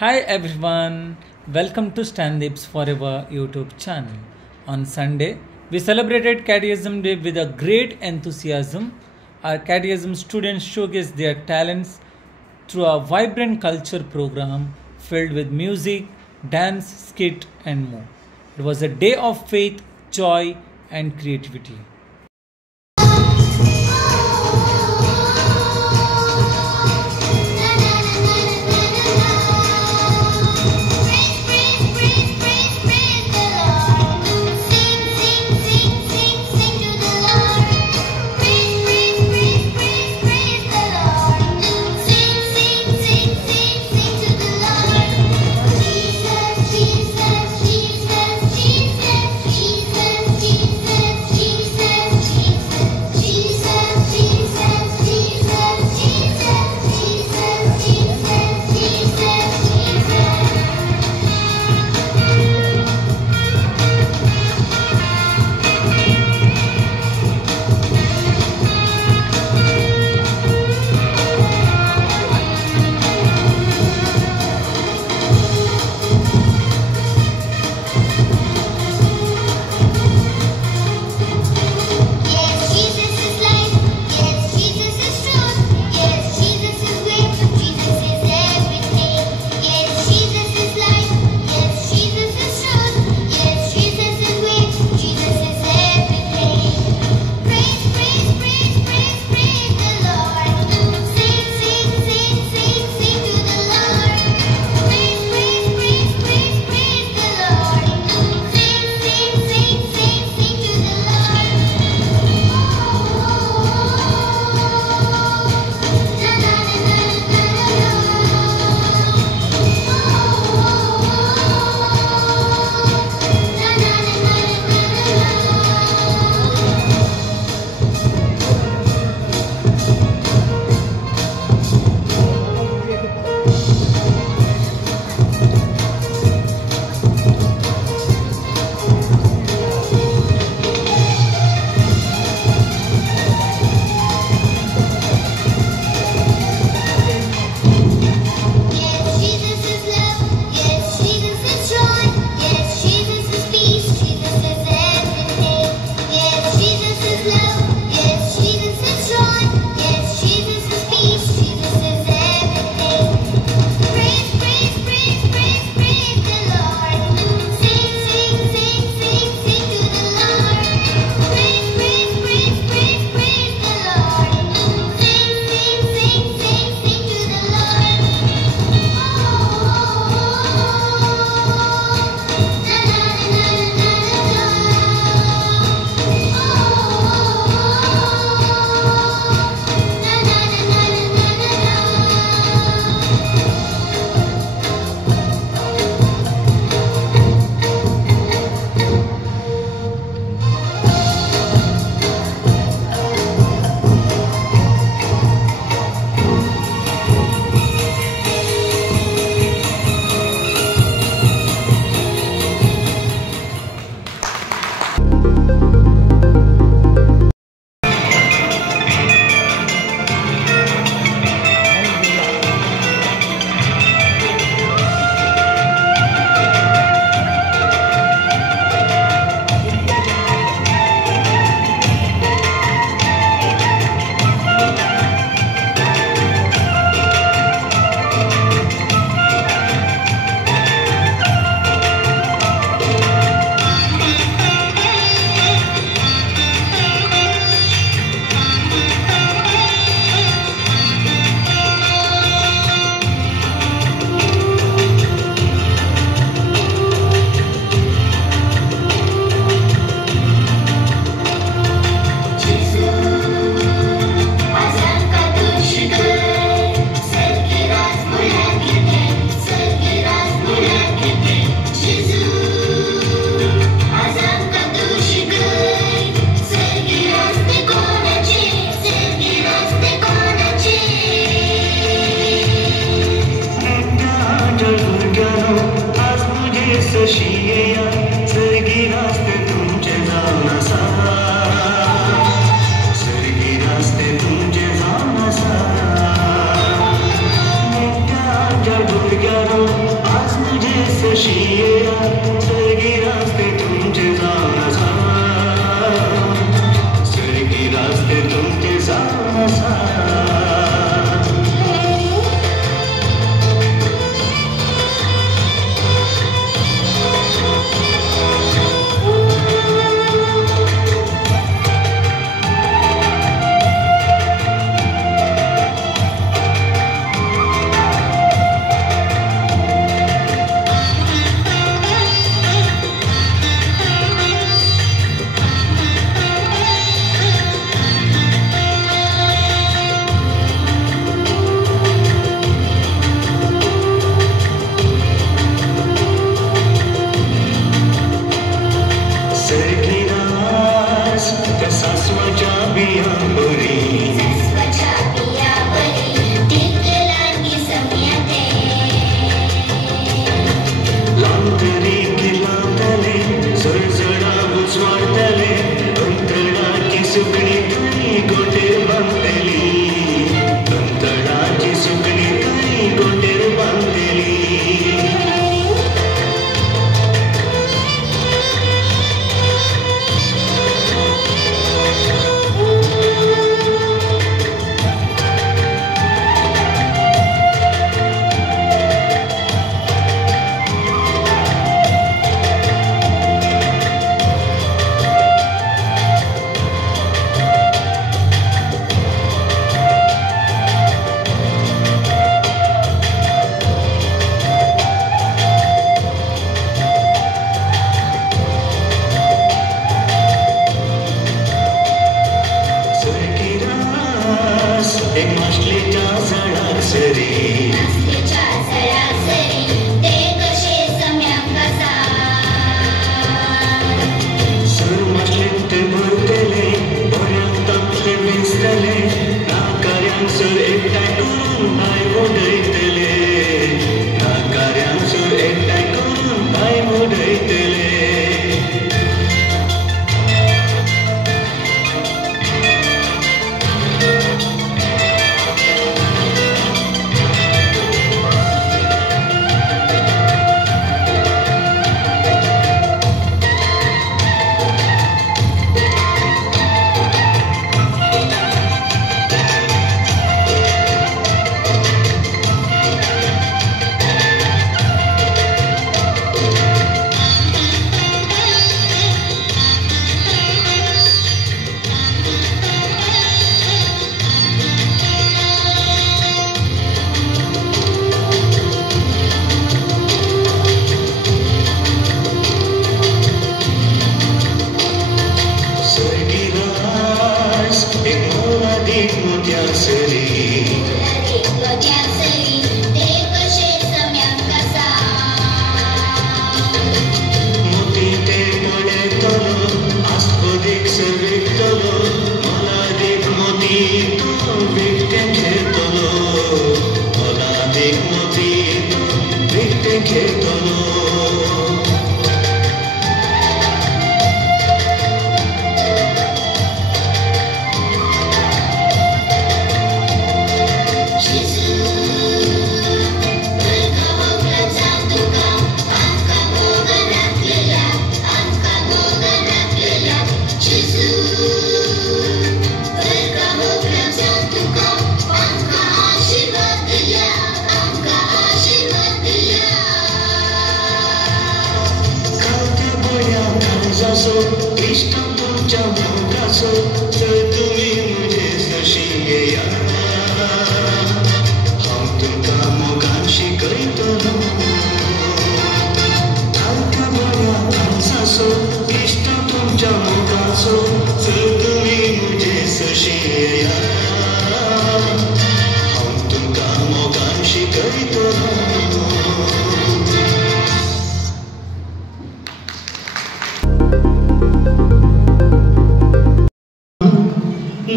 Hi everyone, welcome to Standips Forever YouTube channel. On Sunday, we celebrated Catechism Day with a great enthusiasm. Our Catechism students showcased their talents through a vibrant culture program filled with music, dance, skit, and more. It was a day of faith, joy, and creativity.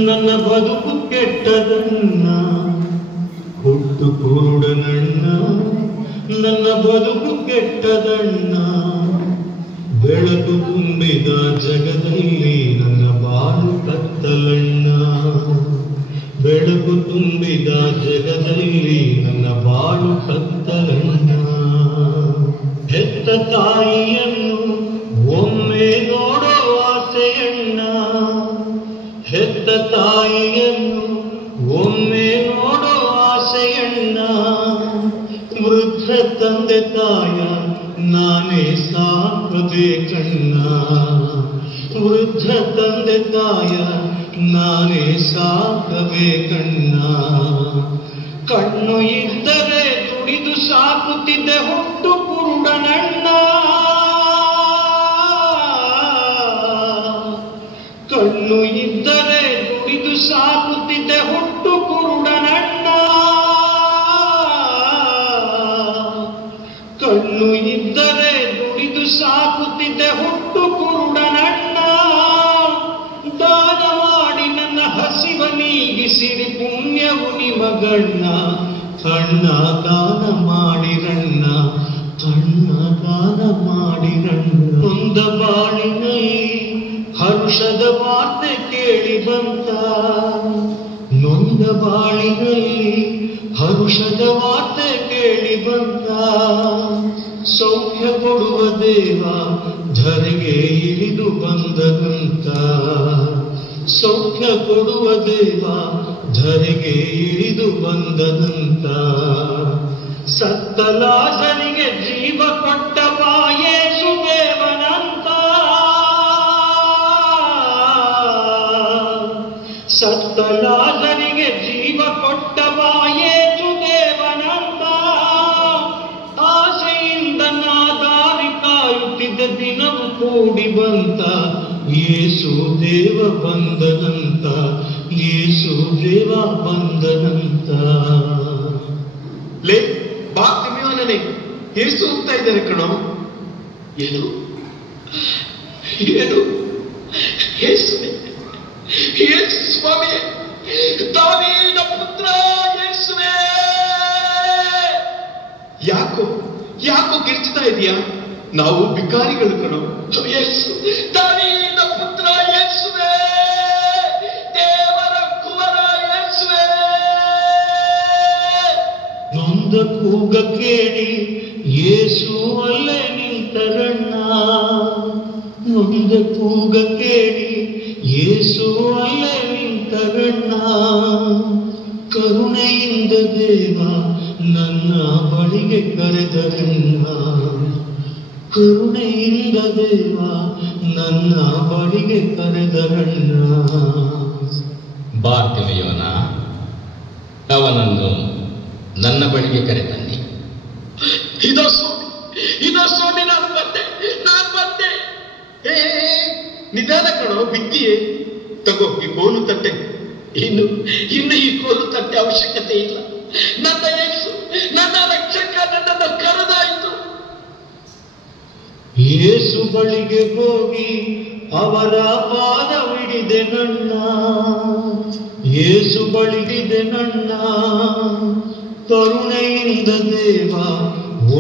ನನ್ನ ಬದುಕು ಕೆಟ್ಟದನ್ನ ಹುಟ್ಟು ಕುರುಡನಣ್ಣ, ನನ್ನ ಬದುಕು ಕೆಟ್ಟದಣ್ಣ. ಬೆಳಕು ತುಂಬಿದ ಜಗದಲ್ಲಿ ನನ್ನ ಬಾಳು ಕತ್ತಲಣ್ಣ, ಬೆಳಕು ತುಂಬಿದ ಜಗದಲ್ಲಿ ನನ್ನ ಬಾಳು ಕತ್ತಲಣ್ಣ. ಹೆತ್ತ ತಂದೆ ತಾಯ ನಾನೇ ಸಾಕಬೇಕಣ್ಣ, ವೃದ್ಧ ತಂದೆ ತಾಯ ನಾನೇ ಸಾಕಬೇಕಣ್ಣ. ಕಣ್ಣು ಇದ್ದರೆ ದುಡಿದು ಸಾಕುತ್ತಿದ್ದೆ ಹುಟ್ಟು ಕುರುಡನಣ್ಣ, ಕಣ್ಣು ಇದ್ದರೆ ದುಡಿದು ಸಾಕುತ್ತಿದ್ದೆ ಹುಟ್ಟು ಕುರುಡನಣ್ಣ, ಕಣ್ಣು ಇದ್ದರೆ ದುಡಿದು ಸಾಕುತ್ತಿದ್ದೆ ಹುಟ್ಟು ಕುರುಡನಣ್ಣ. ದಾನ ಮಾಡಿ ನನ್ನ ಹಸಿವ ನೀಗಿಸಿರಿ ಪುಣ್ಯವು ನಿಮಗಣ್ಣ, ಕಣ್ಣ ದಾನ ಮಾಡಿರಣ್ಣ, ಕಣ್ಣ ದಾನ ಮಾಡಿರಣ್ಣ. ನೊಂದ ಬಾಳಿನಲ್ಲಿ ಹರ್ಷದ ವಾರ್ತೆ ಕೇಳಿ ಬಂತ, ನೊಂದ ಬಾಳಿನಲ್ಲಿ ಹರುಷದ ವಾರ್ತೆ ಕೇಳಿ ಬಂತ. ಸೌಖ್ಯ ಕೊಡುವ ದೇವ ಧರೆಗೆ ಇಳಿದು ಬಂದನಂತ, ಸೌಖ್ಯ ಕೊಡುವ ದೇವ ಧರೆಗೆ ಇಳಿದು ಬಂದನಂತ. ಸತ್ತ ಲಾಜರಿಗೆ ಜೀವ ಕೊಟ್ಟ ಯೇಸು ದೇವನಂತ, ಸತ್ತ ಲಾಜರಿಗೆ ಜೀವ ಕೊಟ್ಟ ಯೇಸು ದೇವನಂತ. ಆಸೆಯಿಂದ ನಾ ದಾರಿ ಕಾಯುತ್ತಿದ್ದ ದಿನವು ಕೂಡಿ ಬಂತ, ಯೇಸು ದೇವ ಬಂದನಂತ, ಯೇಸು ದೇವ ಬಂದನಂತ. ಲೇ ಬಾಕ್ತಿಮಿಯೋನನೇ, ಯೇಸು ಹೋಗ್ತಾ ಇದ್ದಾರೆ ಕಣೋ. ಏನು ಏನು ಯೇಸುವೆ, ಯೇಸು ಸ್ವಾಮಿ, ದಾವೀದ ಪುತ್ರ ಯೇಸುವೆ. ಯಾಕೋ ಯಾಕೋ ಗಿರ್ಚ್ತಾ ಇದೀಯಾ? ನಾವು ಭಿಕಾರಿಗಳು ಕಣೋ. ಯೇಸು, ದಾವೀದ ಪುತ್ರ ಯೇಸುವೆ, ದೇವರ ಕುವರ ಯೇಸುವೆ. ನೊಂದ ಕೂಗ ಕೇಳಿ ಯೇಸು ಅಲ್ಲೇ ನಿಂತರಣ್ಣ, ನೊಂದ ಕೂಗ ಕೇಳಿ ಯೇಸು ಅಲ್ಲೇ ನಿಂತರಣ್ಣ. ಕರುಣೆಯಿಂದ ದೇವ ನನ್ನ ಬಳಿಗೆ ಕರೆದರಣ್ಣ, ಕರುಣೆಯಿಂದ ದೇವ ನನ್ನ ಬಳಿಗೆ ಕರೆದರಣ್ಣ. ಬಾರ್ತಿಮೆಯೋನ, ಅವನನ್ನು ನನ್ನ ಬಳಿಗೆ ಕರೆತನ್ನಿ. ಇದೋ ಸ್ವಾಮಿ, ಇದೋ ಸ್ವಾಮಿ, ನಾನು ಬಂದೆ, ನಾನು ಬಂದೆ. ಏ ನಿಧಾನ ಕಣೋ, ಬಿದ್ದಿಯೇ. ತಗೋ ಈ ಕೋಲು ತಟ್ಟೆ. ಇನ್ನು ಈ ಕೋಲು ತಟ್ಟೆ ಅವಶ್ಯಕತೆ ಇಲ್ಲ. ನನ್ನ ಯೇಸು, ನನ್ನ ರಕ್ಷಕ ನನ್ನನ್ನು ಕರೆದಾಯಿತು. ಯೇಸು ಬಳಿಗೆ ಹೋಗಿ ಅವರ ಪಾದವಿಡಿದೆ ನನ್ನ, ಯೇಸು ಬಳಿಗಿದೆ ನನ್ನ. ಕರುಣೆಯಿಂದ ದೇವ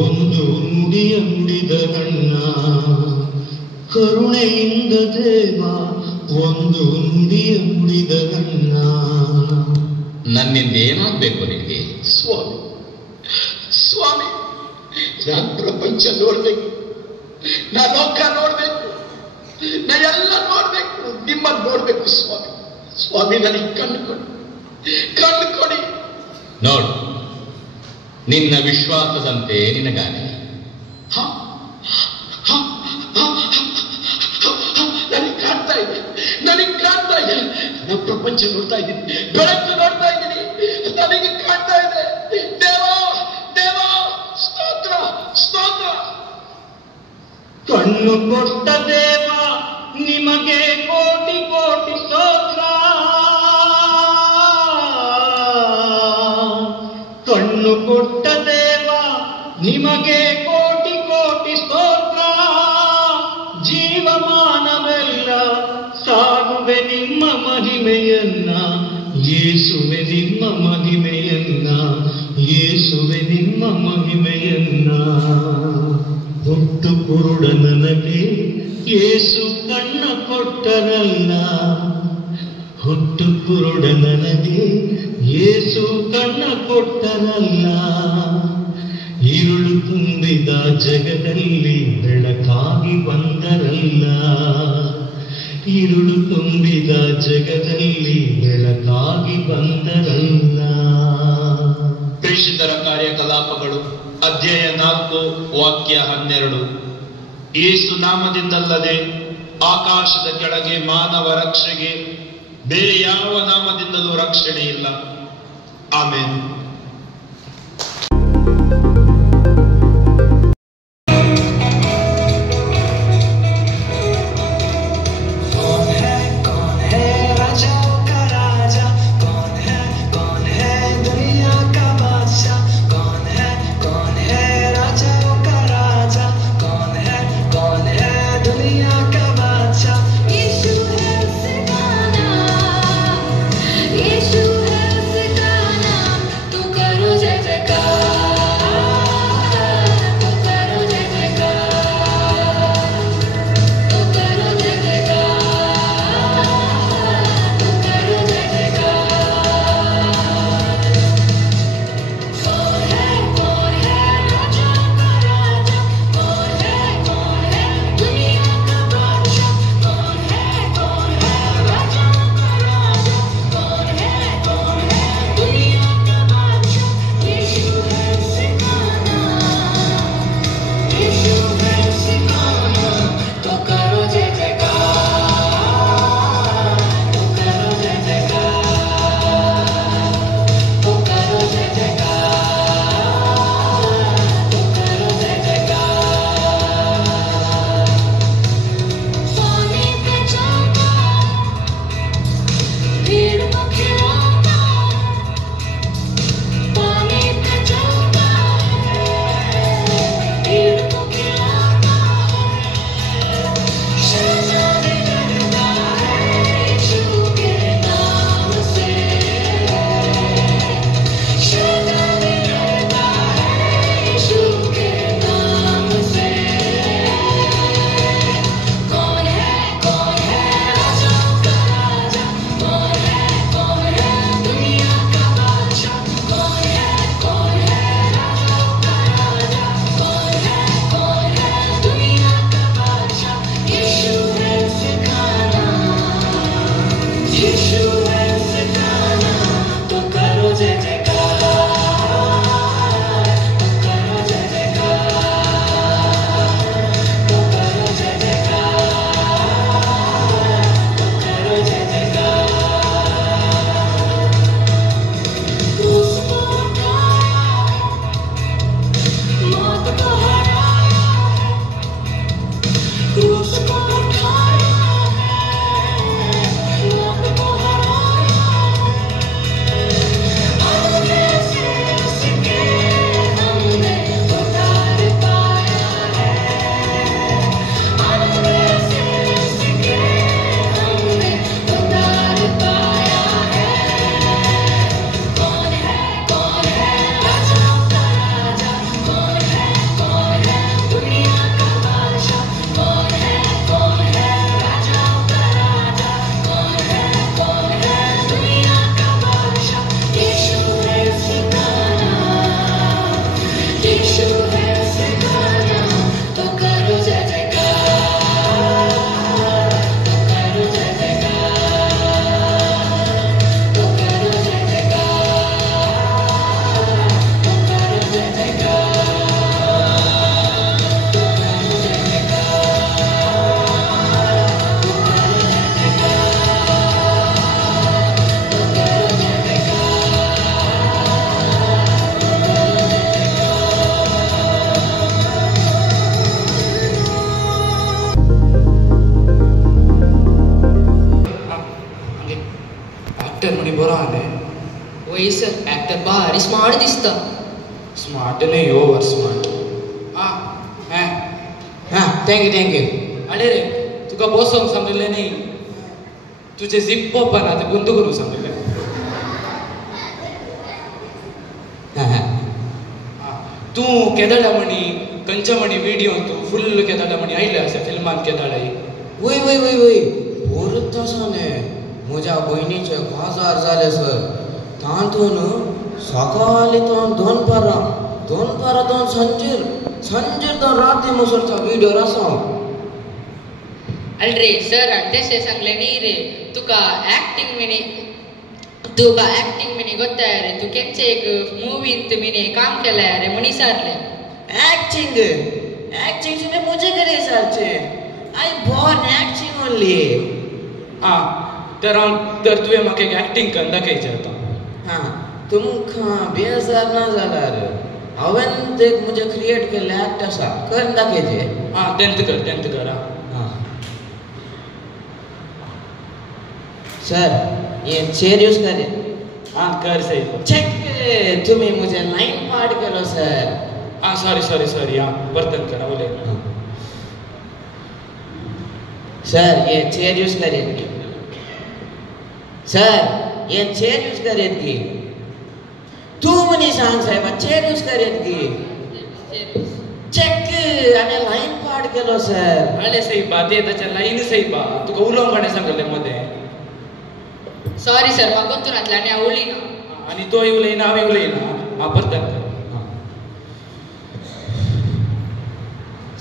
ಒಂದು ನುಡಿಯ ನುಡಿದ ನನ್ನ, ಕರುಣೆಯಿಂದ ದೇವ ಒಂದು ನುಡಿಯ ನುಡಿದ ನನ್ನ. ನನ್ನಿಂದ ಏನಾಗಬೇಕು ನಿನಗೆ? ಸ್ವಾಮಿ, ಸ್ವಾಮಿ, ನಾನು ಪ್ರಪಂಚ ನೋಡ್ಬೇಕು, ನಾ ಲೋಕ ನೋಡ್ಬೇಕು, ನಾ ಎಲ್ಲ ನೋಡ್ಬೇಕು, ನಿಮ್ಮನ್ನು ನೋಡ್ಬೇಕು ಸ್ವಾಮಿ. ಸ್ವಾಮಿ, ನನಗೆ ಕಣ್ಣು ಕೊಡಿ, ಕಣ್ಣು ಕೊಡಿ. ನೋಡು, ನಿನ್ನ ವಿಶ್ವಾಸದಂತೆ ನಿನಗಾಗಲಿ. ನನಗೆ ಕಾಣ್ತಾ ಇದೆ, ನನಗೆ ಕಾಣ್ತಾ ಇದೆ. ನಾನು ಪ್ರಪಂಚ ನೋಡ್ತಾ ಇದ್ದೀನಿ, ಬೆಳಕು ನೋಡ್ತಾ ಇದ್ದೀನಿ, ನನಗೆ ಕಾಣ್ತಾ ಇದೆ. ದೇವ, ದೇವ, ಸ್ತೋತ್ರ, ಸ್ತೋತ್ರ. ಕಣ್ಣು ಕೊಟ್ಟ ದೇವ ನಿಮಗೆ ಕೋಟಿ ಕೋಟಿ ಸ್ತೋತ್ರ, ಕಣ್ಣು ಕೊಟ್ಟ ದೇವ ನಿಮಗೆ ಕೋಟಿ ಕೋಟಿ ಸ್ತೋತ್ರ. ಜೀವಮಾನವೆಲ್ಲ ಸಾಗುವೆ ನಿಮ್ಮ ಮಹಿಮೆಯನ್ನ, ಯೇಸುವೆ ನಿಮ್ಮ ಮಹಿಮೆಯನ್ನ, ಯೇಸುವೆ ನಿಮ್ಮ ಮಹಿಮೆಯನ್ನ. ಹುಟ್ಟು ಕುರುಡ ನನಗೆ ಯೇಸು ಕಣ್ಣ ಕೊಟ್ಟನಲ್ಲ, ಹುಟ್ಟು ಕುರುಡ ನನಗೆ ಯೇಸು ಕಣ್ಣ ಕೊಟ್ಟನಲ್ಲ. ഇരുಳು ತುಂಬಿದ ಜಗದಲ್ಲಿ ಬೆಳಕಾಗಿ ಬಂದರಲ್ಲ, ഇരുಳು ತುಂಬಿದ ಜಗದಲ್ಲಿ ಬೆಳಕಾಗಿ ಬಂದರಲ್ಲ. ಪ್ರೇಷಿತರ ಕಾರ್ಯಕಲಾಪಗಳು ಅಧ್ಯಾಯ 4 ವಾಕ್ಯ 12. ಯೇಸು ನಾಮದಿಂದಲ್ಲದೆ ಆಕಾಶದ ಕೆಳಗೆ ಮಾನವ ರಕ್ಷೆಗೆ ಬೇರೆ ಯಾವ ನಾಮದಿಂದಲೂ ರಕ್ಷಣೆ ಇಲ್ಲ. ಆಮೆನ್. ऍक्टर भारी स्मार्ट दिसता. स्मार्ट नाही ओव्हर स्मार्ट. थँक्यू. अरे रे तुका बसोंक सांगिल्लें न्ही, तुझे झिप ओपन आतां बंद करूंक सांगिल्लें. तूं केदाडा म्हणी खंयच्या म्हणी व्हिडियो तूं फुल्ल केदाडा म्हणी आयले अशें फिल्मान केदाडाई. वय वय वय वय बरोच आसाने. म्हज्या भयणीचे 1000 जाले सर. तातून सकाळी तो दोनपारा तो संजीर तो राती मुसळचा व्हिडिओ आसा. अल्रे सर तेशे सांगले न्ही रे तुका ऍक्टिंग मिनी गोत्ताय रे. तू केंचे एक मुवींत मिनी काम केलाय रे म्हणी सारले. एक्टिंग एक्टिंग सुने मुझे करे सारचे आई बॉर्न एक्टिंग ओनली तर तुवें म्हाका एक एक्टिंग करून दाखयचें आतां हां तुमकां बेजार ना जाल्यार हांवें ते मुझे क्रिएट केल्ले एक्ट आसा करून दाखयचे तेंत कर हां सर ये चेयर यूज करे कर सही चेक तुम्ही मुझे लाइन पाड केलो सर सॉरी बर्तन करा बोले सर ये चेयर यूज करें सर ये चेयर यूज करें की तू मनी सांग साहेब चेयर यूज करें की चेक आणि लाइन पाड केलो सर अरे सही बा ते त्याच्या लाईन सही बा तुका उलोवंक सांगले मध्ये सॉरी सर म्हाका तुरांतल्यान आनी आवडली ना आणि तो उलयना हांव उलयना बर्तन कर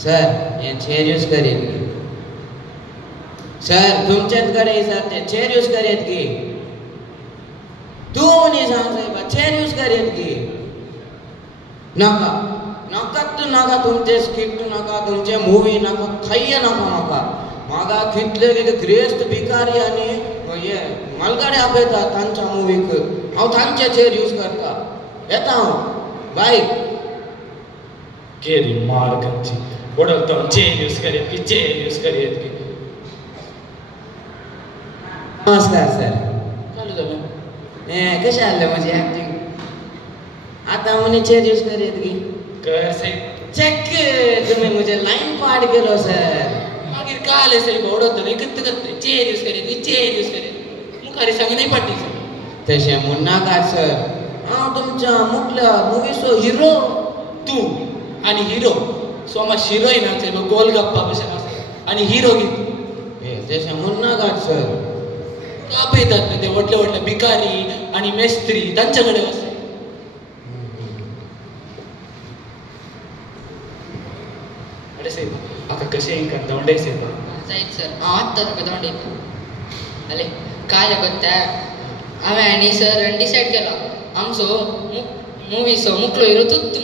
सर ये चेयर यूज करें की सर तुमच्याच कडे सर ते चेयर यूज करेत की तू मनी सांग साहेब चेयर यूज करेत की नाका तुमचे स्क्रिप्ट नाका तुमचे मूवी नाका काही नाका म्हाका कितले ग्रेस्ट भिकारी आणि हे मलगाडे आपयता तांच्या मुवीक हांव तांचे चेयर यूज करता येता हांव बाय केरी मार कंची ओडकतो चेयर यूज करेत की नमस्कार सर चालू झालं कशें आहलें म्हजी एक्टिंग आतां मनी चेयर यूज करेत की कर सही चेक तुम्ही मुझे लाइन पाड केलो सर मागीर काय आले सही ओडकतो करते चेयर यूज करेत मुखारी सांगी नाही पडली तशें म्हणनाकात सर हांव तुमच्या मुखल्या मुवीचो हिरो तू आणि हिरो सो मात हिरोईन गोल गप्पा कशें आसा आणि हिरो गीत तशें म्हणनाकात सर आपयतात ते व्हडले भिकारी आणि मेस्त्री तांच्या कडेन वचून अरे साहेब आता कशें दोंडे साहेब जायत सर हांव आत्तां तुका दोंडयता जालें काय लगता हांवें आनी सर डिसायड केला आमचो मुवीचो मुखलो हिरो तूच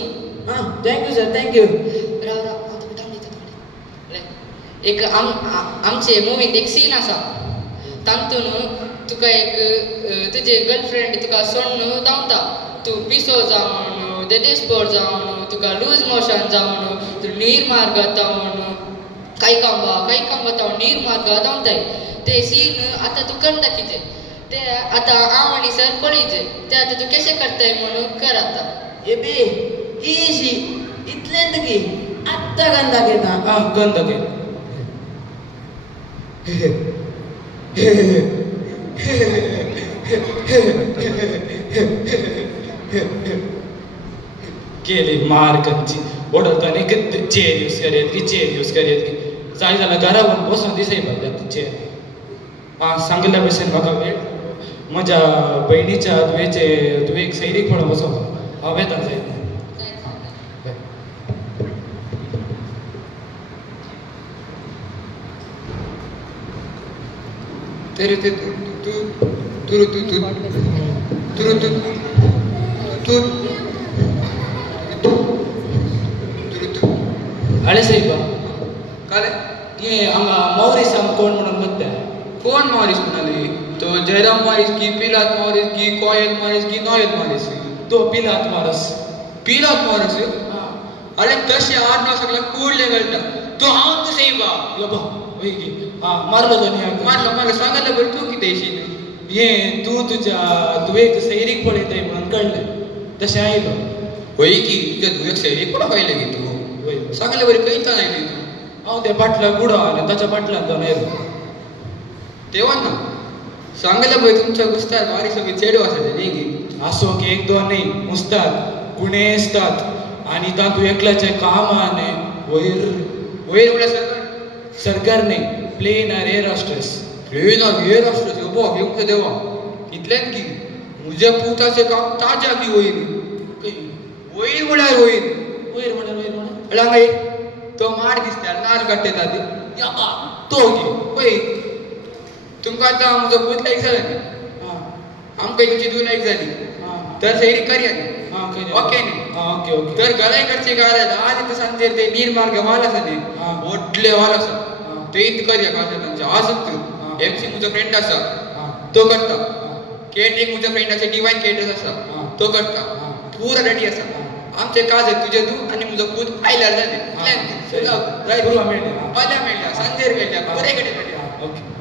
म्हणून थँक्यू सर थँक्यू राव हांव तुका दोंडयता एक आमचे मुवीक एक सीन आसा तातून तुका एक तुजे गर्लफ्रेंड तुका सोडून धांवता तू पिसो जावन देदेस्पोर जावन तुका लूज मोशन जावन तू नीर मार्ग जावन काही कांबा जावन नीर मार्ग धांवताय ते सीन आतां तू करून दाखयचे ते आतां हांव आनी सर पळयचे ते आतां तू कशें करताय म्हणून कर आतां ए बे इजी इतलेंत की आत्तां गंध दाखयता गंध घे केली मार कंची ओडताने चेयर यूज करेत की जाय जाल्यार घरा बसून दिसय चेयर सांगल्या भशेन म्हाका वेळ म्हज्या बहिणीच्या तुवेक सैरीक म्हणून वचो हांव येता जायत अळे साहेब काले ये हांगा मौरीस कोण म्हणून म्हणता कोण मॉरिस म्हणाले तो जयराम मॉरिस की पिलात मॉरिस की कोयल मॉरिस की नॉयल मॉरिस तो पिलात मारस अरे तसे आठ नाव सगळं कूडले घालता तो हांव तू सैबा मारलो जाणी मारलं सांगायला बरं तू किती येशील ये तू एक सैरीक पळयताय म्हणून कळलें तशें आयलो होय की तुझ्या तू एक सैरीक कोणा पाहिलं की तू सांगायला बरं कळता नाही तू हांव त्या बाटला बुडा आनी ताच्या बाटल्यान जावन आयलो तेव्हा ना सांगायला बरं तुमच्या गुस्तार वारी सगळी चेडू असायचे नाही की असो की एक दोन नाही मुस्तात गुणे असतात आणि तातूं एकल्याचे कामाने वयर म्हणल्यार सरकार नाही प्लेन आर एअर हॉस्टेस प्लेन आर एअर हॉस्टेस हे देवा इतल्यान की म्हज्या पुताचे काम ताज्या की वयर म्हणल्यार वयर हांगा एक तो माड दिसता नाल काडटे ताती तो की पळय तुमकां आतां म्हजो पूत लायक जाला न्ही आमकां तुमची 2 लायक जाली तर सैरी करूया हां करूया. ओके न्ही ओके ओके. तर गळाय करचे काय आज इथं सांजेर ते निर्मार्ग वाला आसा न्ही व्हडले वाला आसा ते इंत करूया काय तांच्या आजूक एमसी म्हजो फ्रेंड आसा तो करता केटरिंग म्हजो फ्रेंड आसा डिवाइन केटर्स आसा तो करता पुरा रेडी आसा आमचे काज तुझे तू आणि म्हजो पूत आयल्यार जाले पुरा मेळ्ळें. फाल्यां मेळ्ळ्या सांजेर मेळ्ळ्या बरे कडेन मेळ्ळ्या. ओके.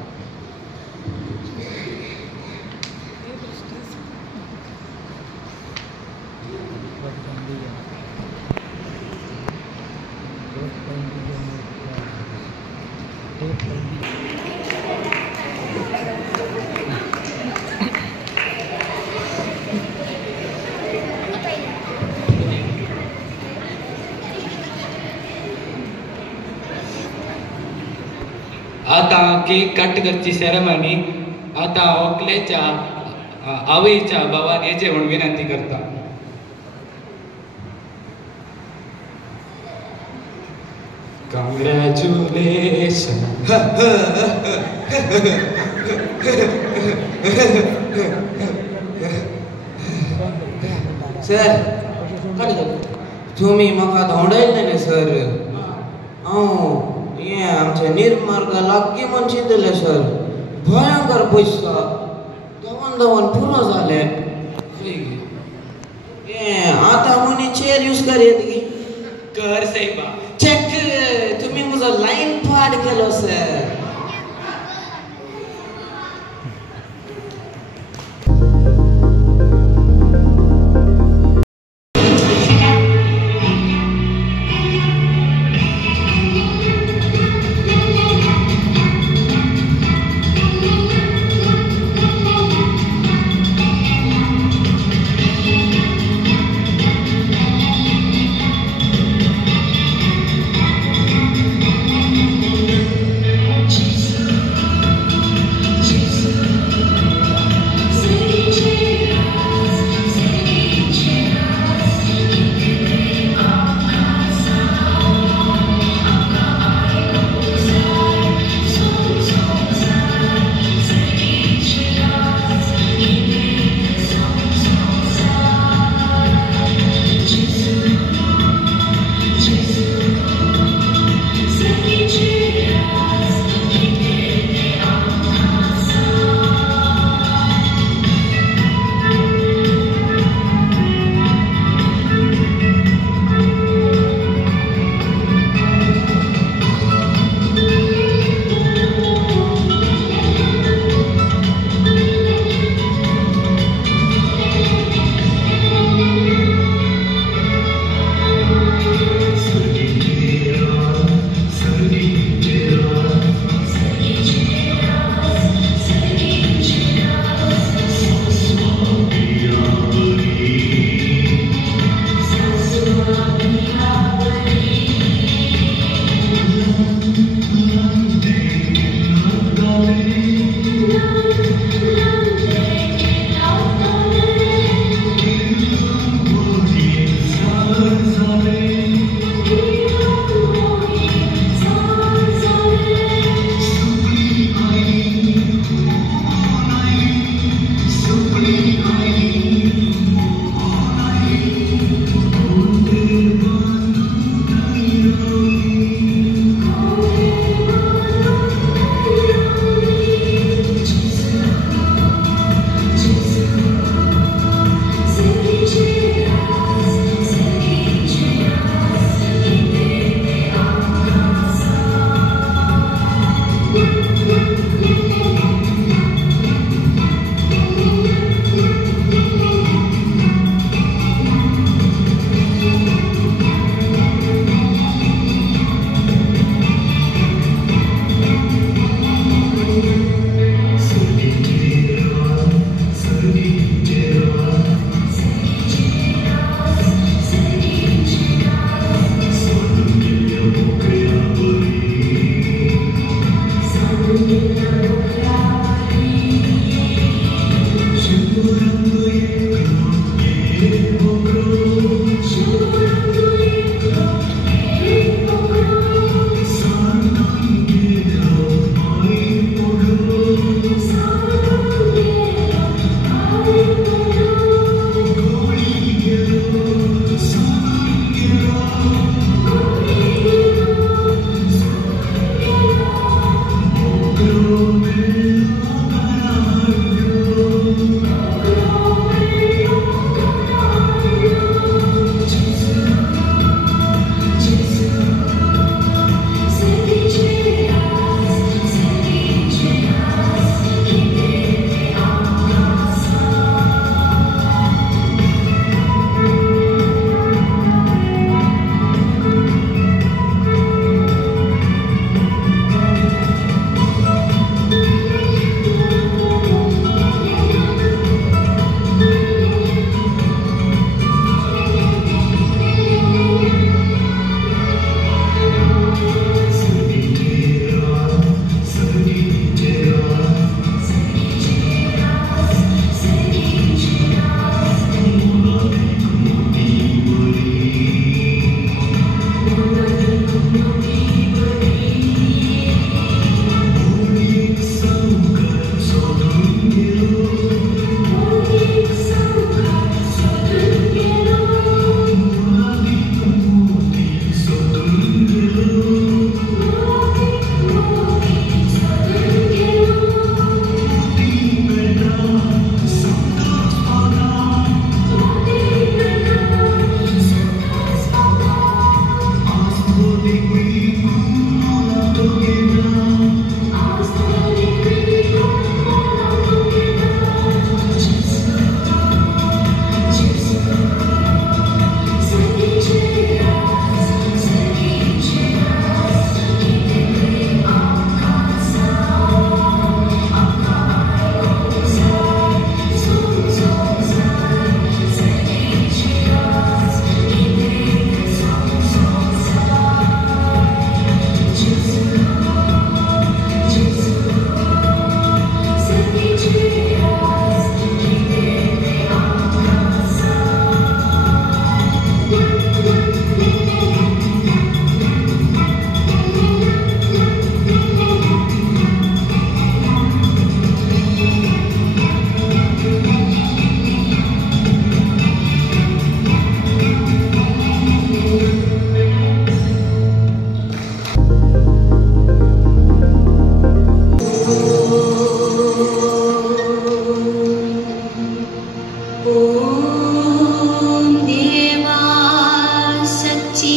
आता केक कट करची सेरेमनी आता ओकलेच्या आवयच्या भावान येचे म्हणून विनंती करता. कॉंग्रॅच्युलेशन. सर तुम्ही म्हाका धांवडायले न्ही सर. हांव हे आमचे निर्मार्ग लागीं म्हूण चिंतले सर. भयंकर पयसा धांवन धांवन पुरो जाले. हे आतां म्हणी चेर यूज करीत गी कर साहेबा. चेक तुम्ही म्हजो लायन पाड केलो सर.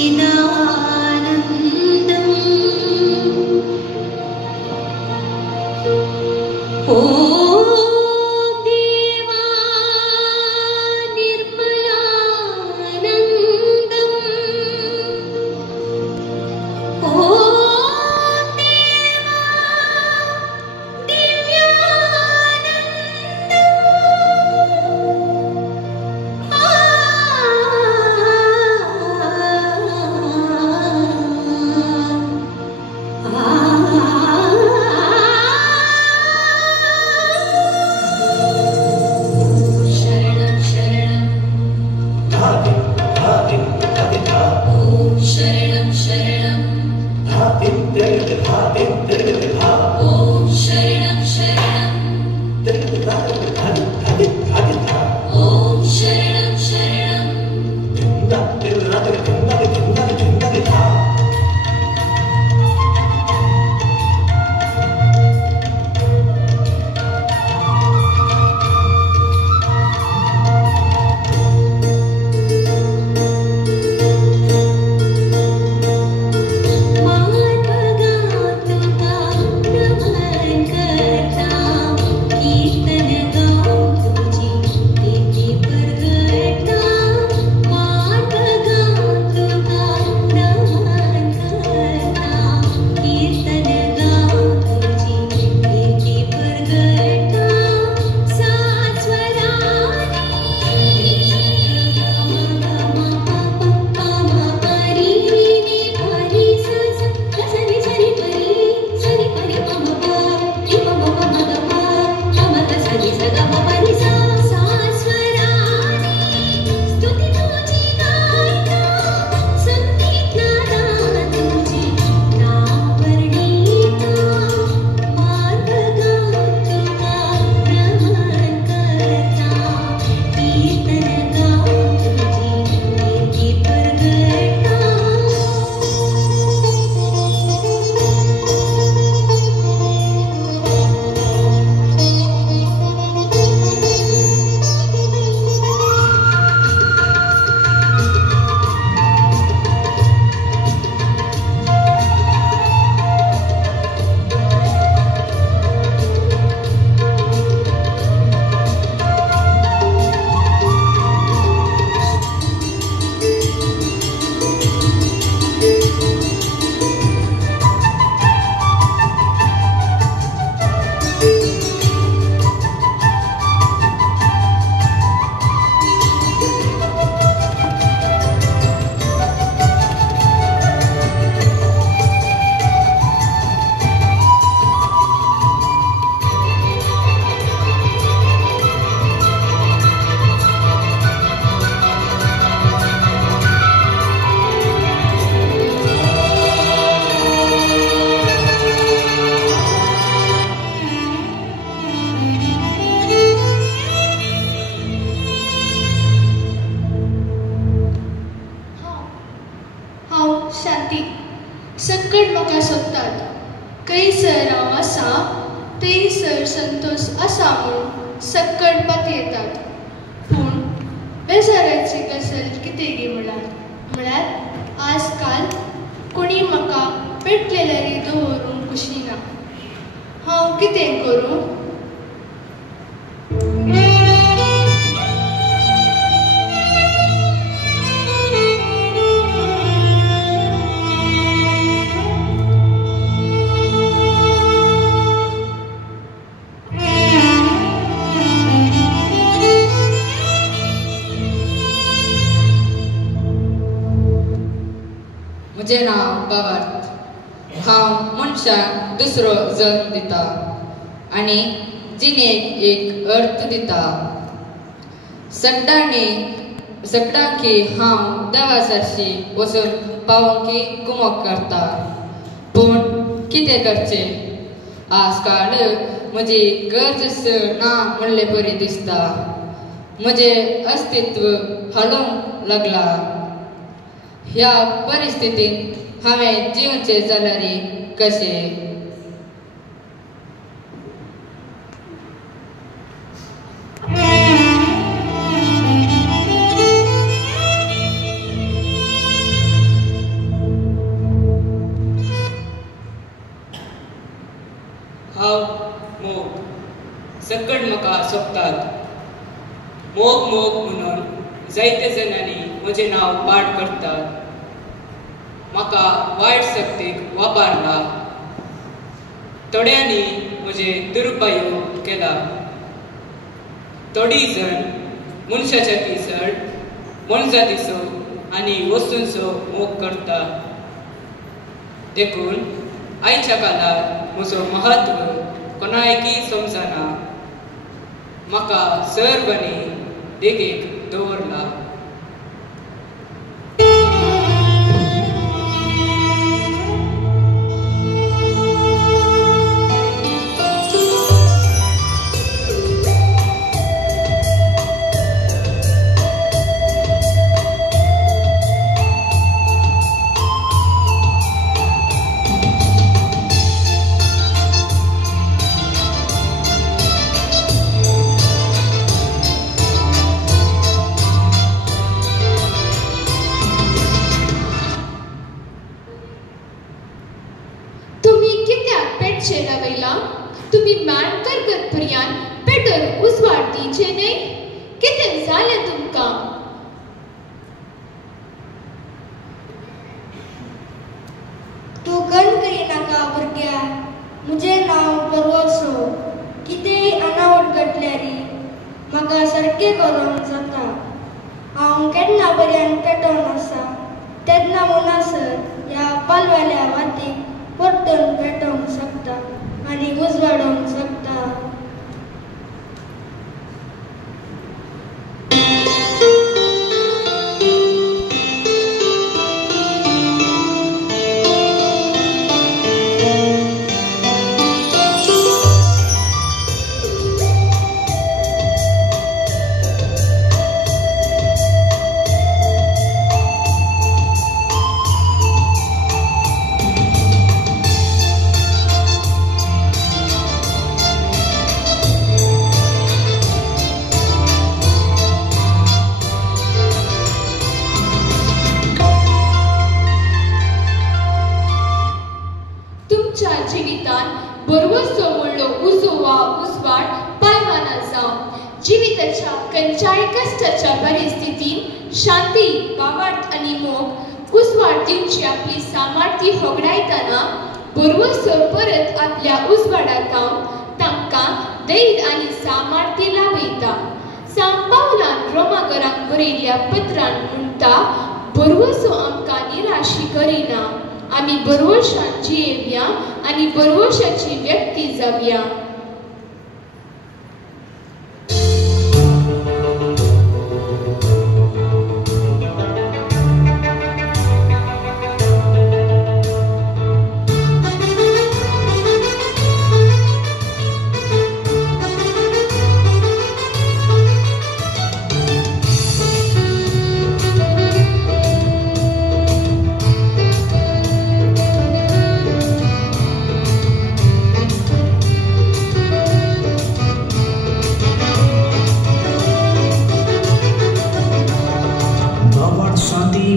सच्चिदानन्दम् ॐ देवा निर्मलानन्दम् ॐ देवा शरणं शरणं ॐ शरणं शरणं ॐ शरणं शरणं शांती सक्कड म्हाका सोदतात खंयसर हांव आसा थंयसर संतोश आसा म्हूण सक्कड पाती येतात पूण बेजाराची गजाल कितें गे म्हळ्यार आजकाल कोणी म्हाका पेटलेल्यारी दवरूंक कुशीना हांव कितें करूं म्हजें नांव बाबार्थ हांव मनशाक दुसरो जल्म दिता आनी जिणेक एक अर्थ दिता सगळ्यांकी हांव देवासारशी वचून पावोंकी कुमक करता पूण कितें करचें आजकाल म्हजी गरज ना म्हणले बरी दिसता म्हजें अस्तित्व हालोवंक लागला ह्या परिस्थितीत हांवें जिवचें जाल्यार कशें सकट म्हाका सोबतात. मोग मोग म्हणून जायते जणांनी म्हजें नांव पाठ करतात. म्हाका वायट सक्तीक वापरला. थोड्यांनी म्हजे दुरुपयोग केला. थोडी जण मनशाच्या पिसड मनजातीचो आनी वस्तूंचो मोग करता. देखून आयच्या काळात म्हजो महत्व कोणायकी समजना. म्हाका सर्वनी देगेक दवरला. तुम्ही मॅन करगतपर्यंत पेटर उजवाडीचे न्ही. कितें जालें तुमकां? तूं गण करिनाका भुरग्या. म्हजें नांव परवसो. कितेंय अनावट घडल्यार म्हाका सारकें करूंक जाता. हांव केन्ना पर्यंत पेटोवन आसा तेन्ना म्हणसर ह्या पालवाल्या वातीक परतून पेटोवंक शकता आनी उजवाडोवंक शकता. जिविताच्या खंयच्याय कश्टाच्या परिस्थितीत शांती, बाबार्थ आनी मोग उजवाड दिवची आपली सामर्थ्य होगडायतना बरवसो परत आपल्या उजवाडाक तांकां धैर्य आनी सामर्थ्य लाभयता. सांत पावलान रोमाकरांक बरयल्ल्या पत्रांत म्हणटा, बरवसो आमकां निराशी करिना. आमी बरवशान जियेवया आनी बरवशाची व्यक्ती जावया.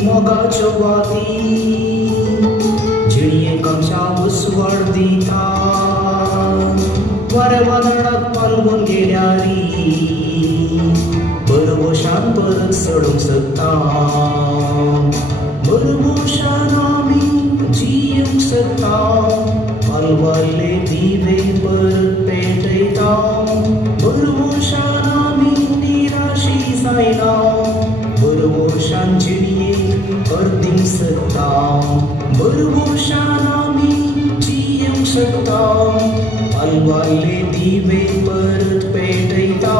मोगाचो वाती जिणिये कमशा उजवाड दिता. वाऱ्या वादळात पालवून गेल्यारी बरवशान परत सोडूंक शकता. बरवशान आमी जियूंक शकता. पालवाले दिवे परत पेटयता. बरवशान आमी निराशी जायना. बरवशान जिणयेक अर्दिंक शकता. बरवशान आमी जियूंक शकता. पालवाले दिवे परत पेटयता.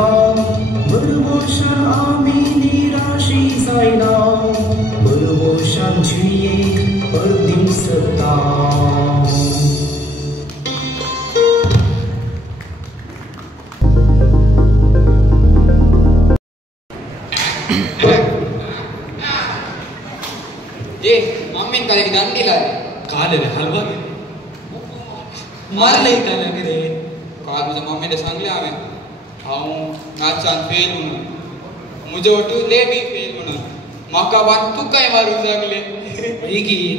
बरवशान आमी निराशी जायना. बरवशान जिणयेक अर्दिंक शकता. मम्मीन काल एक दान दिला काल रे हलवा मारले काल रे. काल म्हज्या मम्मीने सांगले हांव नाचान फेल म्हणून. म्हजे वटू लेबी फेल म्हणून. म्हाका बान तुकाय मारूंक लागले.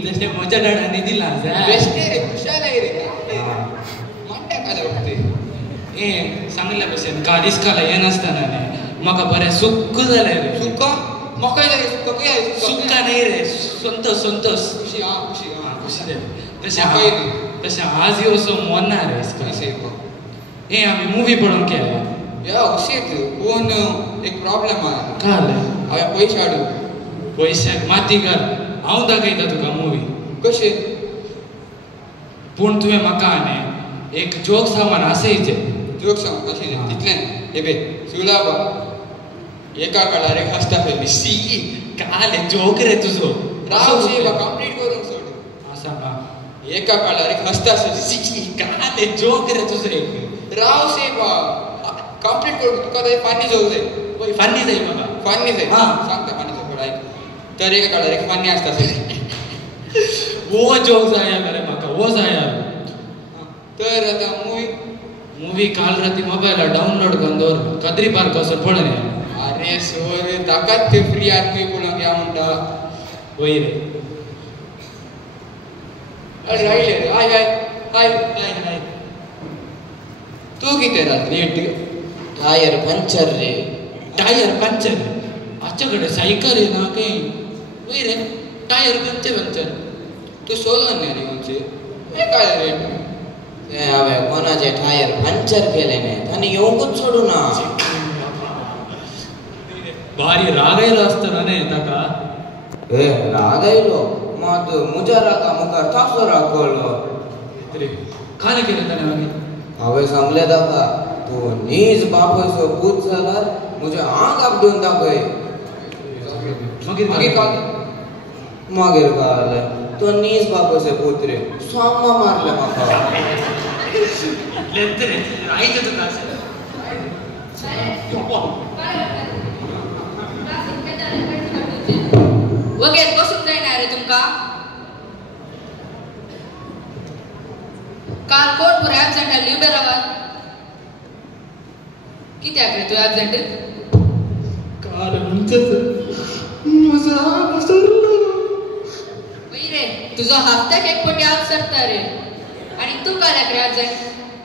तशें म्हज्या डाडांनी दिला बेश्टे रे खुशाल रे म्हणटा काल वखते. सांगल्या भशेन काल इस्काला येनासतना न्ही म्हाका बरें सुक्क जालें रे. सुक्का म्हाकाय जाय सुक्का काय सुक्का नाही रे, संतोष संतोष. खुशी खुशी जाली. म्हाकाय तशें आज येवसो मोना रे इस्का. हे आमी मुवी पळोवंक गेले. या अशेंच पूण एक प्रॉब्लेम आहा. काल हांवें पयशे हाडून पयशाक माती घाल, हांव दाखयता तुका मुवी. कशें पूण तुवें म्हाका न्ही एक जोक सामान आसयचे. जोक सांग अशें तितलें हे बे सुलाबा एका काळार एक हसता फेरली शी काल जोक रे तुजो. राव सेवा कंप्लीट करून सोड. सांगा एका काळार एक हसता शी काल जोक रे तुजो एक. राव सेवा कंप्लीट करून तुका जाय फानी जावं जाय. फानी जाय म्हाका. फानी जाय सांगता फानी जाय पळय. तर एका काळार एक फानी आसता वो जोक जाय मरे म्हाका वो जाय. तर आतां मुवी काल राती मोबायलार डावनलोड करून दवर कद्री पार्क वचून पळोवन या. अरे सोर ताकाच ते फ्री आदमी पळोवंक या म्हणटा. वय रे. अरे राहिले रे हाय हाय हाय हाय हाय. तू कितें रात्री टायर पंचर रे. Tyre puncture. आजच्या कडे सायकल आहे ना काही. वय रे टायर पंचर. तू सोलून नाही रे म्हणजे हे काय रे. ते हांवें कोणाचे टायर पंचर केले न्ही तांणी येवंकूच सोडू ना. भारी राग आयलो आसतना न्ही ताका. हे राग आयलो मात म्हज्या रागा मुखार तासो राग कळलो. काय केलें ताणें मागीर. हांवें सांगलें ताका तूं नीज बापयचो पूत जाल्यार म्हजें आंग आपटून दाखय. मागीर काय मागीर कळलें तो नीज बापयचो पूत रे. सोम्मा मारलें म्हाका. वगैरे बसून जायना रे तुमका. काल कोण पुरो ऍबसेंट आसली उबे रावात. कित्याक रे तू ऍबसेंट. काल रे तुझो हप्त्याक एक पटी आज सरता रे. आणि तू काल्याक रे ऍबसेंट.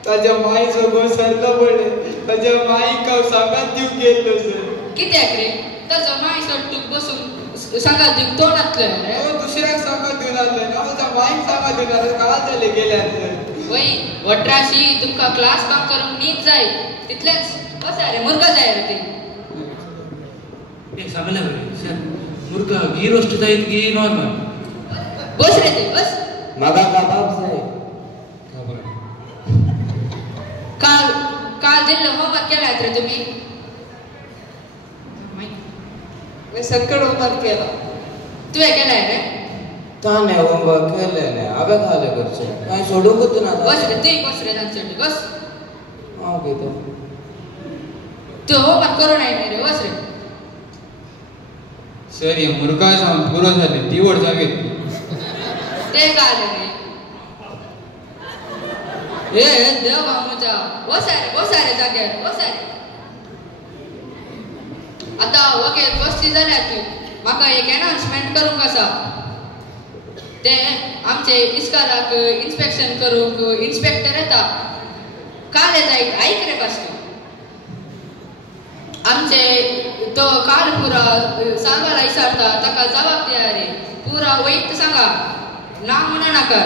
ताज्या माईचो गो सरलो पडले. ताज्या माईक हांव सांगात दिवंक गेल्लो सर. कित्याक रे ताजो माय सट्टूक बसून सांगात दिवंक तोंड आसलें रे. दुसऱ्याक सांगात दिवन आसलो हांव ताज्या माईक सांगात दिवन आसलो. काल जाले गेल्यार सर. वय वट्राशी तुमका क्लास काम करूंक नीट जाय तितलेंच. कसा रे मुर्गा जाय रे ते. सांगलें बरें सर मुर्गा घी रोस्ट जायत की नॉर्मल. बस रे ते बस. म्हाका कबाब जाय. काल दिल्लो होमवर्क केलात रे तुम्ही. मी सगळं होमवर्क केला. तुवें केलाय रे. ताणें होमवर्क केलें न्ही हांवें घालें करचें कांय सोडूंकूच ना. बस रे तुय बस रे तांचें बस. हांव कितें तू होमवर्क करून आयले रे बस रे. सर हे मुर्गा जावन पुरो जाले ती व्हड जागेत. ते गाले रे. ए देवा म्हज्या बसा रे जाग्यार बसा रे. आतां वगैरे बसची जाल्यार तूं म्हाका एक अनाउन्समेंट करूंक आसा. ते आमचे इस्कालाक इन्स्पेक्शन करूंक इन्स्पेक्टर येता. काल जायत आयक रे फस्ट. आमचे तो काल पुरा सांगायला विचारता ताका जबाब दिया रे. पुरा वैत सांगा ना म्हणा नाका.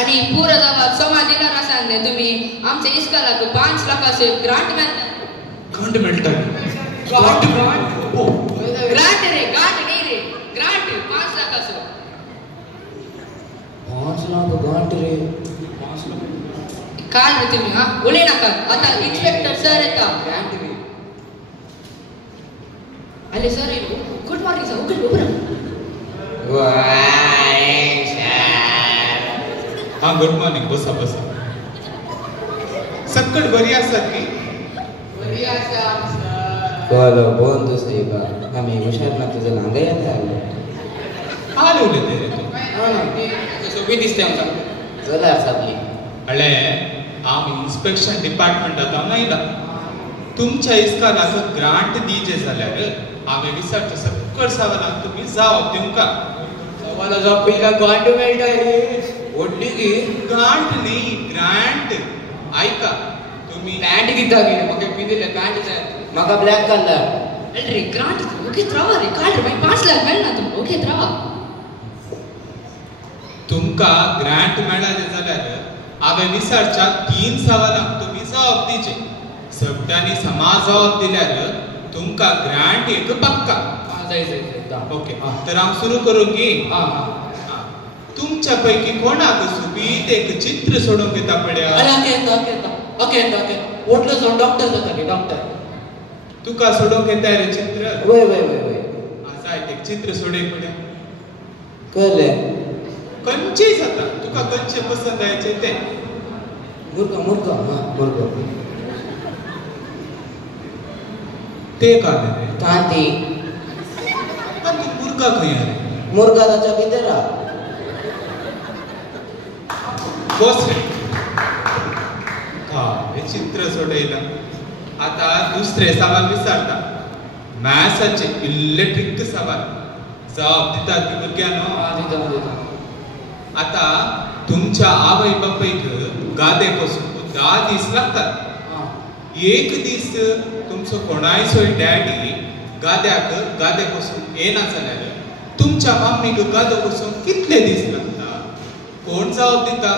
आणि पुरा जबाब सोमा दिल्यार आसा न्ही तुमी आमच्या इस्कालाक 5 लाखाचो ग्रांट मेळटा. ग्रांट मेळटा. ग्रांट रे ग्रांट न्ही रे ग्रांट 5 लाखाचो. 5 लाख ग्रांट रे. काल रे तुमी हा उलय नाका. आता इन्स्पेक्टर सर येता. अरे सर गुड मॉर्निंग सर. उघड हां गुड मॉर्निंग. बसा बसा. सकट बरी आसात न्ही. बरी आसा कळलो बंद साहेबा आमी हुशार ना तुजें हांगा येता. हाल उलयते रे तूं. सोबी दिसते आमकां. जाल्यार सारकी. हळे हांव इन्स्पेक्शन डिपार्टमेंटांत आयला. तुमच्या इस्कालाक ग्रांट दिजे जाल्यार हांवें विचारचें सकट सवालाक तुमी जबाब दिवंका. सवाला जबाब पयला ग्रांट मेळटा रे. व्हडली की ग्रांट न्ही ग्रांट. आयका तुमी पॅन्ट किती म्हाका पिंदिल्ले पॅन्ट जाय म्हाका ब्लॅक कलर अरे ग्रांट ओके रावा रे काढ रे 5 लाख मेळना तुमका ओके रावा तुमका ग्रांट मेळाले जाल्यार हांवें विचारच्या 3 सवालांक तुमी जवाब दिवचे सगळ्यांनी समा जवाब दिल्यार तुमका ग्रांट एक पक्का जाय ओके तर हांव सुरू करूं की तुमच्या पैकी कोणाक सुबीत एक चित्र सोडूंक येता पळया ओके ओटलो जावन डॉक्टर जाता की डॉक्टर तुका सोडूंक येता रे चित्र वय जायत एक चित्र सोडय पळया कळले खंयचेय जाता तुका खंयचे पसंत आयचे ते मुर्गा ते काढले रे तांती मुर्गा खंय रे मुर्गा ताच्या भितर बस रे हे चित्र सोडयला आता दुसरे सवाल विचारता मॅथ्साचे इलेक्ट्रिक सवाल जवाब दितात की भुरग्यांनो आता तुमच्या आवय बापायक गादे पासून 10 दीस लागतात एक दीस तुमचो कोणायचोय डॅडी गाद्याक गादे पासून येना जाल्यार तुमच्या मम्मीक गादो पासून कितले दीस लागता कोण जवाब दिता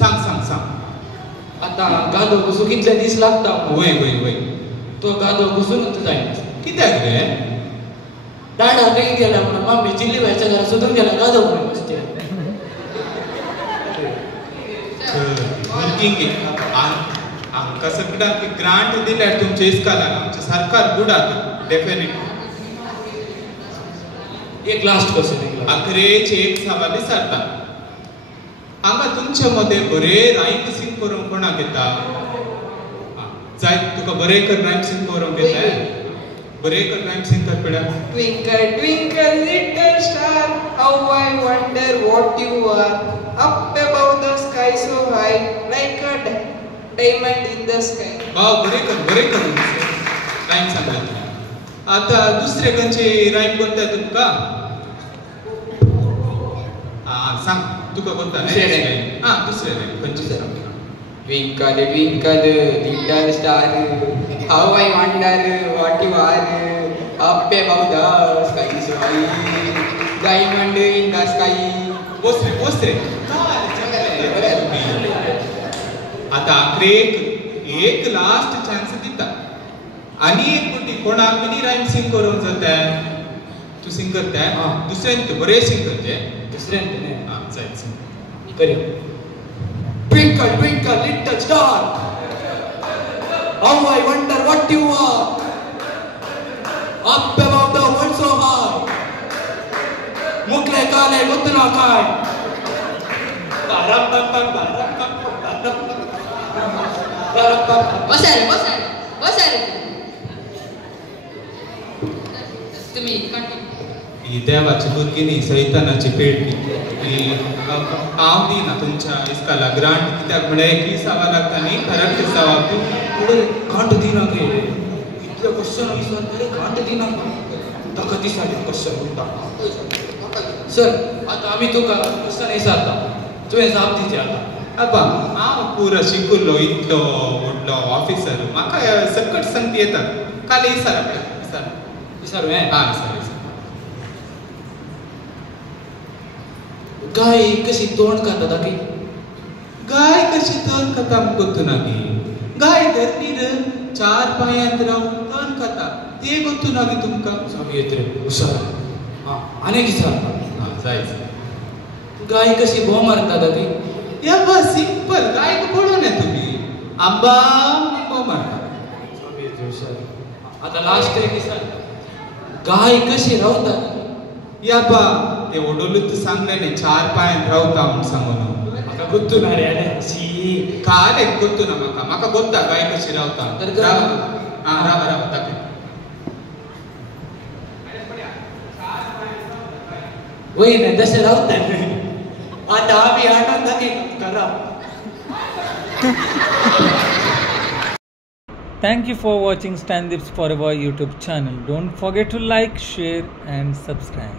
सांग आता गादो घुसून कितले दीस लागता वय तो गादो घुसूनच जायना कित्याक रे डाडा काही गेला म्हणून मम्मी जिल्ली बायच्या घरा सोदून गेला गादो म्हणून बसते आमकां सगळ्यांक ग्रांट दिल्यार तुमच्या इस्कालाक आमचे सरकार बुडात डेफिनेटली एक लास्ट क्वेश्चन अकरेच एक सवाल विचारता हांगा तुमच्या मते बरे रायम सिंग करूंक कोणाक येता जाय तुका बरे कर रायम सिंग करूंक येता बरे कर रायम सिंग कर पळया Twinkle, twinkle, little star, how I wonder what you are. Up above the sky so high, like a diamond in the sky. Wow बरे कर रायम सांगता आता दुसरे खंयचे रायम कोणता तुमका सांग तुका कोणता दुसरे रायम खंयचे सांग Twinkle, twinkle, little star, how I wonder what you are. Up above the sky so high, diamond in the sky. Bose रे आता एक लास्ट चान्स दिता आणि एक कुटी कोणाक मिनी रायम सिंग करूंक जाता तू सिंग करता दुसऱ्यान तू बरे सिंग करते दुसऱ्यान जाय करूया Twinkle, twinkle, little star, how I wonder what you are. Up above the world so high, मुकले काले गुतना काय. बसा रे तुम्ही कंटिन्यू ही देवाची भुरगी न्ही सैतानाची पेटली हांव दिना तुमच्या इस्काला ग्रांट कित्याक म्हळ्यार एक सवाल लागता न्ही करेक्ट जवाब घांट दिना गे इतले क्वेश्चन विचारता घांट दिना ताका दिसाले क्वेश्चन उरता सर आता आमी तुका क्वेश्चन विचारता तुवें जवाब दिवचे आता आबा हांव पुरो शिकुल्लो इतलो व्हडलो ऑफिसर म्हाका सकट संगती येतात काल विचारा विचारू हे विचार गाय कशी तोंड करता दाखी गाय कशी तण खाता ಗೊತ್ತು नागी गाय धरणीर 4 पायांत रावन तण खाता ते ಗೊತ್ತು नागी तुमका स्वामी येत्रे हुशार अनेक विचारता जाय गाय कशी भोव मारता दाखी या बस सिंपल गाय पळोवन येता तुम्ही आंबा मारता स्वामी येत्रे हुशार आता लास्ट एक विचार गाय कशी रावता या बा ते ओडोलूच सांगले न्ही 4 पायांत रावता म्हणून सांगून म्हाका ಗೊತ್ತು ना रे सी काले ಗೊತ್ತು ना म्हाका ಗೊತ್ता गाय कशी रावता राव दाखय वय ना तसे रावता आता आम्ही आठवण दाखय करा Thank you for watching Stand Dips Forever YouTube channel. Don't forget to like, share and subscribe.